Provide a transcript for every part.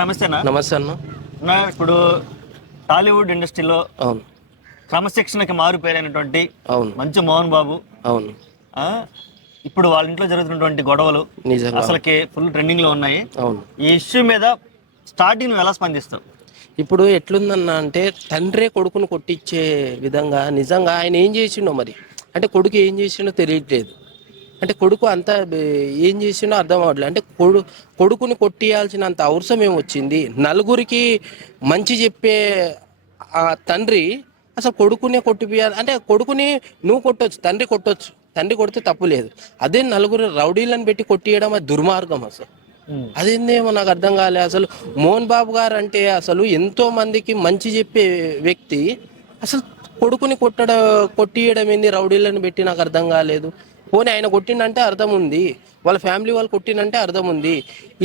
నమస్తే అన్న. నమస్తే అన్న. ఇప్పుడు టాలీవుడ్ ఇండస్ట్రీలో అవును క్రమశిక్షణకి మారుపేరైనటువంటి అవును మంచు మోహన్ బాబు అవును ఆ, ఇప్పుడు వాళ్ళ ఇంట్లో జరుగుతున్నటువంటి గొడవలు నిజంగా అసలుకి ఫుల్ ట్రెండింగ్ లో ఉన్నాయి. అవును. ఈ ఇష్యూ మీద స్టార్టింగ్ నువ్వు ఎలా స్పందిస్తావు? ఇప్పుడు ఎట్లుందన్న అంటే తండ్రే కొడుకును కొట్టించే విధంగా నిజంగా ఆయన ఏం చేసిండో మరి, అంటే కొడుకు ఏం చేసిండో తెలియట్లేదు. అంటే కొడుకు అంతా ఏం చేసిండో అర్థం అవ్వట్లేదు. అంటే కొడుకుని కొట్టియాల్సినంత అవసరం ఏమొచ్చింది? నలుగురికి మంచి చెప్పే ఆ తండ్రి అసలు కొడుకునే కొట్టిపియాలి అంటే, కొడుకుని నువ్వు కొట్టొచ్చు, తండ్రి కొట్టొచ్చు, తండ్రి కొడితే తప్పు లేదు. అదే నలుగురు రౌడీలను పెట్టి కొట్టియడం అది దుర్మార్గం అసలు. అదేందేమో నాకు అర్థం కాలే అసలు. మోహన్ బాబు గారు అంటే అసలు ఎంతో మందికి మంచి చెప్పే వ్యక్తి, అసలు కొడుకుని కొట్టియడం ఏంది రౌడీలను పెట్టి? నాకు అర్థం కాలేదు. పోనీ ఆయన కొట్టిండంటే అర్థం ఉంది, వాళ్ళ ఫ్యామిలీ వాళ్ళు కొట్టిండంటే అర్థం ఉంది.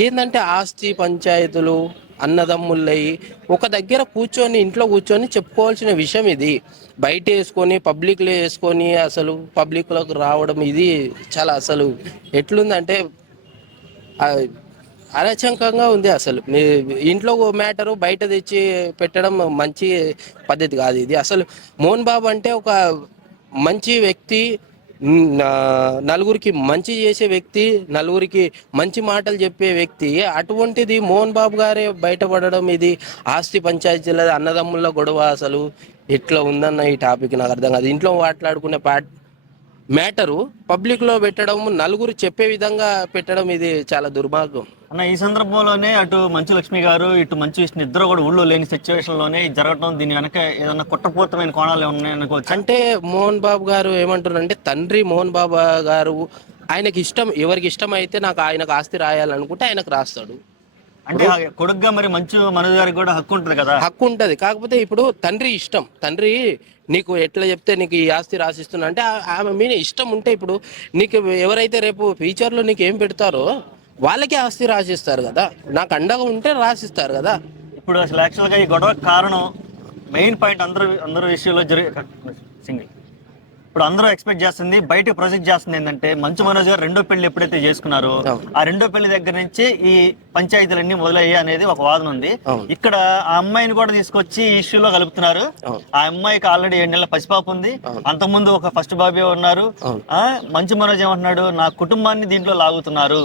ఏంటంటే ఆస్తి పంచాయతీలు అన్నదమ్ముళ్ళయి ఒక దగ్గర కూర్చొని ఇంట్లో కూర్చొని చెప్పుకోవాల్సిన విషయం ఇది. బయట వేసుకొని పబ్లిక్లో వేసుకొని అసలు పబ్లిక్లోకి రావడం ఇది చాలా అసలు ఎట్లుందంటే అరాచకంగా ఉంది. అసలు మీ ఇంట్లో మ్యాటరు బయట తెచ్చి పెట్టడం మంచి పద్ధతి కాదు ఇది అసలు. మోహన్ బాబు అంటే ఒక మంచి వ్యక్తి, నలుగురికి మంచి చేసే వ్యక్తి, నలుగురికి మంచి మాటలు చెప్పే వ్యక్తి. అటువంటిది మోహన్ బాబు గారే బయటపడడం ఇది ఆస్తి పంచాయతీల అన్నదమ్ముల గొడవ. అసలు ఎట్లా ఉందన్న ఈ టాపిక్ నాకు అర్థం కాదు. ఇంట్లో మాట్లాడుకునే మ్యాటరు పబ్లిక్లో పెట్టడం, నలుగురు చెప్పే విధంగా పెట్టడం ఇది చాలా దుర్మార్గం అన్న. ఈ సందర్భంలోనే అటు మంచు లక్ష్మి గారు ఇటు మంచు విష్ణు ఇద్దరు కూడా ఊళ్ళో లేని సిచ్యువేషన్ లోనే ఇది జరగడం, దీని వెనక ఏదన్నా కుట్రపూరితమైన కోణాలు ఉన్నాయనుకోవచ్చు. అంటే మోహన్ బాబు గారు ఏమంటారంటే, తండ్రి మోహన్ బాబు గారు ఆయనకి ఇష్టం, ఎవరికి ఇష్టం అయితే నాకు ఆయనకు ఆస్తి రాయాలనుకుంటే ఆయనకు రాస్తాడు. అంటే కొడుకుగా మరి మంచు మనోజ్ గారికి కూడా హక్కు ఉంటుంది కదా? హక్కు ఉంటుంది. కాకపోతే ఇప్పుడు తండ్రి ఇష్టం, తండ్రి నీకు ఎట్లా చెప్తే నీకు ఈ ఆస్తి రాసిస్తున్నా అంటే ఆమె మీద ఇష్టం ఉంటే, ఇప్పుడు నీకు ఎవరైతే రేపు ఫ్యూచర్లో నీకు ఏం పెడతారో వాళ్ళకే ఆస్తి రాసిస్తారు కదా, నాకు అండగా ఉంటే రాసిస్తారు కదా. ఇప్పుడు అసలు యాక్చువల్గా ఈ గొడవ కారణం మెయిన్ పాయింట్ అందరూ విషయంలో సింగిల్ ఇప్పుడు అందరూ ఎక్స్పెక్ట్ చేస్తుంది, బయట ప్రొజెక్ట్ చేస్తుంది ఏంటంటే, మంచు మనోజ్ గారు రెండో పెళ్లి ఎప్పుడైతే చేసుకున్నారో ఆ రెండో పెళ్లి దగ్గర నుంచి ఈ పంచాయతీలన్నీ మొదలయ్యాయి అనేది ఒక వాదన ఉంది. ఇక్కడ ఆ అమ్మాయిని కూడా తీసుకొచ్చి ఈ ఇష్యూలో కలుపుతున్నారు. ఆ అమ్మాయికి ఆల్రెడీ 7 నెలల పసిపాప ఉంది. అంతకుముందు ఒక ఫస్ట్ బాబీ ఉన్నారు. మంచు మనోజ్ ఏమంటున్నాడు, నా కుటుంబాన్ని దీంట్లో లాగుతున్నారు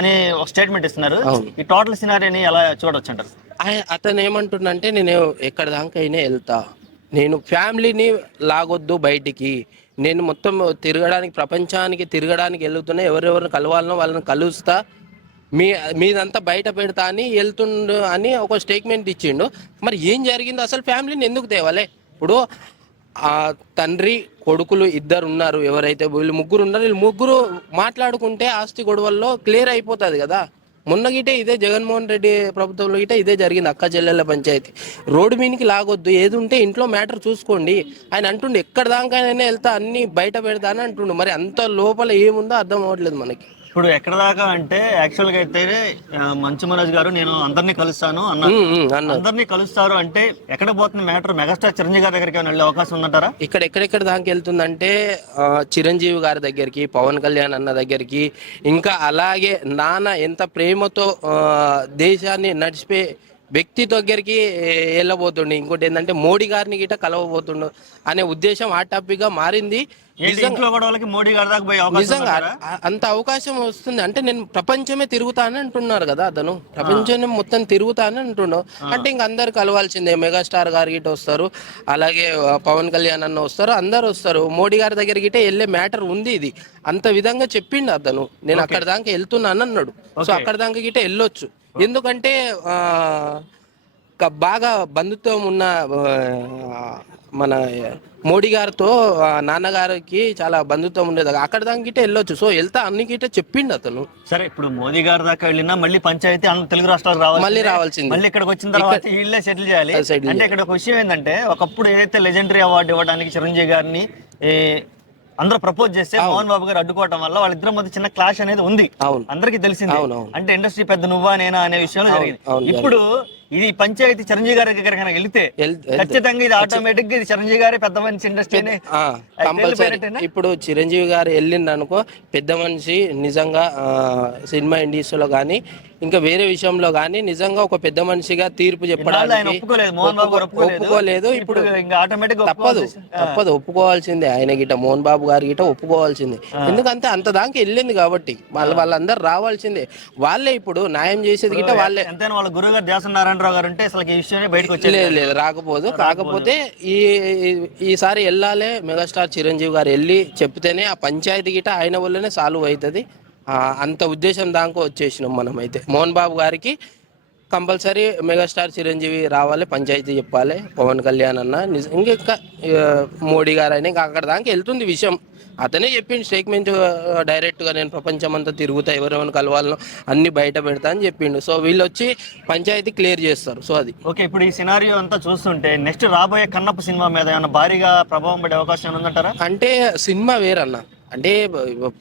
అని ఒక స్టేట్మెంట్ ఇస్తున్నారు. ఈ టోటల్ సినారియోని ఎలా చూడొచ్చు అంటారు? అతను ఏమంటుండంటే, నేను ఎక్కడ దాకా అయినా వెళ్తా, నేను ఫ్యామిలీని లాగొద్దు బయటికి, నేను మొత్తం తిరగడానికి ప్రపంచానికి తిరగడానికి వెళ్తున్నా, ఎవరెవరిని కలవాలనో వాళ్ళని కలుస్తా, మీదంతా బయట పెడతా అని వెళ్తుండు అని ఒక స్టేట్మెంట్ ఇచ్చిండు. మరి ఏం జరిగిందో అసలు? ఫ్యామిలీని ఎందుకు తేవాలే? ఇప్పుడు ఆ తండ్రి కొడుకులు ఇద్దరు ఉన్నారు, ఎవరైతే వీళ్ళు ముగ్గురు ఉన్నారు, వీళ్ళు ముగ్గురు మాట్లాడుకుంటే ఆస్తి గొడవల్లో క్లియర్ అయిపోతుంది కదా. మొన్న గిటే ఇదే జగన్మోహన్ రెడ్డి ప్రభుత్వంలో గిటే ఇదే జరిగింది. అక్క చెల్లెళ్ళ పంచాయతీ రోడ్డు మీదకి లాగొద్దు, ఏది ఉంటే ఇంట్లో మ్యాటర్ చూసుకోండి ఆయన అంటుండే. ఎక్కడ దాకానే వెళ్తా అన్ని బయట పెడతా అని అంటుండు. మరి అంత లోపల ఏముందో అర్థం అవ్వట్లేదు మనకి. ఇప్పుడు ఎక్కడ దాకా అంటే యాక్చువల్గా అయితే మంచు మనోజ్ గారు నేను అందరినీ కలుస్తాను అన్నారు. అందరినీ కలుస్తారు అంటే ఎక్కడ పోతున్న మ్యాటర్? మెగాస్టార్ చిరంజీవి గారి దగ్గరికి వెళ్ళే అవకాశం ఉందంటారా? ఎక్కడెక్కడ దాకా వెళ్తుందంటే చిరంజీవి గారి దగ్గరికి, పవన్ కళ్యాణ్ అన్న దగ్గరికి, ఇంకా అలాగే నాన్న ఎంత ప్రేమతో దేశాన్ని నడిచిపోయే వ్యక్తి దగ్గరికి వెళ్ళబోతుండే. ఇంకోటి ఏంటంటే మోడీ గారిని గిట్ట కలవబోతుండు అనే ఉద్దేశం ఆ టాపిక్ గా మారింది. నిజంగా అంత అవకాశం వస్తుంది అంటే, నేను ప్రపంచమే తిరుగుతానని అంటున్నారు కదా అతను. ప్రపంచం మొత్తం తిరుగుతానని అంటున్నావు అంటే ఇంక అందరు కలవాల్సిందే. మెగాస్టార్ గారి గిట్ట వస్తారు, అలాగే పవన్ కళ్యాణ్ అన్న వస్తారు, అందరు వస్తారు. మోడీ గారి దగ్గర గిట్ట వెళ్ళే మ్యాటర్ ఉంది. ఇది అంత విధంగా చెప్పిండు అతను. నేను అక్కడ దాకా వెళ్తున్నాను అన్నాడు. సో అక్కడ దాకా గిట్ట వెళ్ళొచ్చు. ఎందుకంటే బాగా బంధుత్వం ఉన్న మన మోడీ గారితో నాన్నగారికి చాలా బంధుత్వం ఉండేది. అక్కడ దాకా గిట్ట వెళ్ళొచ్చు. సో వెళ్తా అన్ని గిట్ట చెప్పిండు అతను. సరే, ఇప్పుడు మోదీ గారి దాకా వెళ్ళినా మళ్ళీ పంచాయతీ తెలుగు రాష్ట్రాలు రావాల్సింది. మళ్ళీ ఇక్కడికి వచ్చిన తర్వాత వీళ్ళే సెటిల్ చేయాలి. అంటే ఇక్కడ ఒక విషయం ఏంటంటే, ఒకప్పుడు ఏదైతే లెజెండరీ అవార్డు ఇవ్వడానికి చిరంజీవి గారిని అందరూ ప్రపోజ్ చేస్తే మోహన్ బాబు గారు అడ్డుకోవడం వల్ల వాళ్ళిద్దరి మధ్య చిన్న క్లాష్ అనేది ఉంది, అందరికి తెలిసింది. అంటే ఇండస్ట్రీ పెద్ద నువ్వా నేనా అనే విషయంలో జరిగింది. ఇప్పుడు ఇది పంచాయతీ చిరంజీవి గారి దగ్గర కనుక వెళ్తే ఖచ్చితంగా ఇది ఆటోమేటిక్ గా ఇది చిరంజీవి గారి పెద్ద మనిషి ఇండస్ట్రీ. ఇప్పుడు చిరంజీవి గారు వెళ్ళింది అనుకో, పెద్ద మనిషి నిజంగా సినిమా ఇండస్ట్రీలో కానీ ఇంకా వేరే విషయంలో కానీ నిజంగా ఒక పెద్ద మనిషిగా తీర్పు ఆయన చెప్పడానికి ఒప్పుకోలేదు, మోహన్ బాబు గారు ఒప్పుకోలేదు. ఇప్పుడు ఇంకా ఆటోమేటిక్ తప్పదు ఒప్పుకోవాల్సిందే. ఆయన గిట మోహన్ బాబు గారి గిట ఒప్పుకోవాల్సిందే. ఎందుకంటే అంత దాకా వెళ్ళింది కాబట్టి వాళ్ళందరూ రావాల్సిందే. వాళ్ళే ఇప్పుడు న్యాయం చేసేది గిట వాళ్ళే. ఎంతైనా వాళ్ళ గురువు గారు దేశం నారాయణరావు గారు ఉంటే అసలు ఈ విషయమే బయటకు వచ్చేది లేదు రాకపోదు. కాకపోతే ఈసారి వెళ్ళాలి మెగాస్టార్ చిరంజీవి గారు వెళ్ళి చెప్తేనే ఆ పంచాయతీ గిట ఆయన వల్లనే సాల్వ్ అవుతుంది. అంత ఉద్దేశం దాకా వచ్చేసినాం మనం. అయితే మోహన్ బాబు గారికి కంపల్సరీ మెగాస్టార్ చిరంజీవి రావాలి, పంచాయతీ చెప్పాలి. పవన్ కళ్యాణ్ అన్న ఇంకా మోడీ గారు అయినా ఇంకా అక్కడ దాకా వెళ్తుంది విషయం. అతనే చెప్పిండు స్టేట్మెంట్ డైరెక్ట్గా, నేను ప్రపంచం అంతా తిరుగుతా, ఎవరెవరిని కలవాలనో అన్ని బయట పెడతా అని చెప్పిండు. సో వీళ్ళు వచ్చి పంచాయతీ క్లియర్ చేస్తారు. సో అది ఓకే. ఇప్పుడు ఈ సినారియో అంతా చూస్తుంటే నెక్స్ట్ రాబోయే కన్నప్ప సినిమా మీద ఏమైనా భారీగా ప్రభావం పడే అవకాశం ఉందంటారా? అంటే సినిమా వేరన్న, అంటే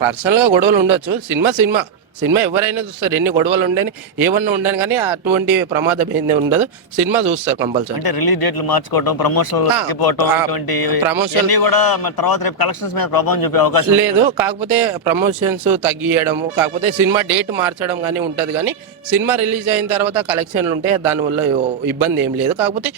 పర్సనల్గా గొడవలు ఉండొచ్చు. సినిమా ఎవరైనా చూస్తారు, ఎన్ని గొడవలు ఉండని ఏమన్నా ఉండని, కానీ అటువంటి ప్రమాదం ఏంది ఉండదు. సినిమా చూస్తారు కంపల్సరీ. అంటే రిలీజ్ డేట్లు మార్చుకోవడం, ప్రమోషన్ కూడా తర్వాత రేపు కలెక్షన్స్ మీద ప్రభావం చూపే అవకాశం లేదు. కాకపోతే ప్రమోషన్స్ తగ్గియడము, కాకపోతే సినిమా డేట్ మార్చడం కానీ ఉంటది. కానీ సినిమా రిలీజ్ అయిన తర్వాత కలెక్షన్లు ఉంటే దానివల్ల ఇబ్బంది ఏం లేదు. కాకపోతే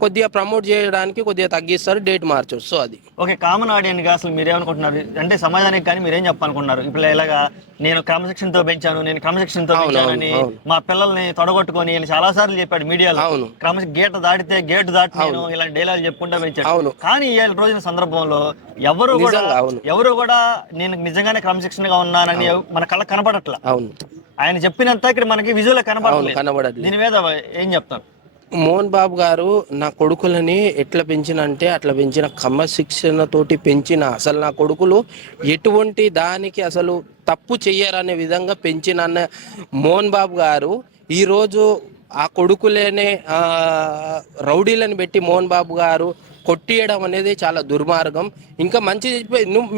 కొద్దిగా ప్రమోట్ చేయడానికి కొద్దిగా తగ్గిస్తారు, డేట్ మార్చొచ్చు. సో అది ఓకే. కామన్ ఆడియన్స్ గా అసలు మీరేమనుకుంటున్నారు, అంటే సమాజానికి కానీ మీరేం చెప్పాలనుకుంటున్నారు? ఇప్పుడు ఇలాగా నేను క్రమశిక్షణతో పెంచాను, నేను క్రమశిక్షణతో పెంచానని మా పిల్లల్ని తొడగొట్టుకొని చాలా సార్లు చెప్పాడు మీడియాలో. గేట్ దాటితే గేట్ దాటి నేను ఇలాంటి డైలాగ్ చెప్పుకుంటా పెంచాను. కానీ ఈ రోజున సందర్భంలో ఎవరు కూడా నేను నిజంగానే క్రమశిక్షణగా ఉన్నానని మన కళ్ళ కనపడట్లా. ఆయన చెప్పినంత ఇక్కడ మనకి విజువల్ కనబడదు. దీని మీద ఏం చెప్తాను? మోహన్ బాబు గారు నా కొడుకులని ఎట్లా పెంచినంటే అట్లా పెంచిన, క్రమశిక్షణతోటి పెంచిన. అసలు నా కొడుకులు ఎటువంటి దానికి అసలు తప్పు చెయ్యరనే విధంగా పెంచిన మోహన్ బాబు గారు ఈరోజు ఆ కొడుకులేనే రౌడీలను పెట్టి మోహన్ బాబు గారు కొట్టియడం అనేది చాలా దుర్మార్గం. ఇంకా మంచి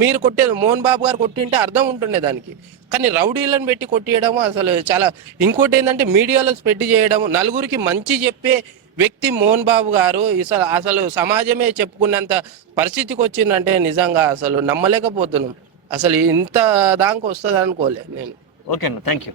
మీరు కొట్టేది మోహన్ బాబు గారు కొట్టింటే అర్థం ఉంటుండే దానికి, కానీ రౌడీలను పెట్టి కొట్టియడం అసలు చాలా. ఇంకోటి ఏంటంటే మీడియాలో స్ప్రెడ్ చేయడం, నలుగురికి మంచి చెప్పే వ్యక్తి మోహన్ బాబు గారు అసలు సమాజమే చెప్పుకున్నంత పరిస్థితికి వచ్చిందంటే నిజంగా అసలు నమ్మలేకపోతున్నాం. అసలు ఇంత దాకా వస్తుంది అనుకోలే నేను. ఓకే అన్న, థ్యాంక్ యూ.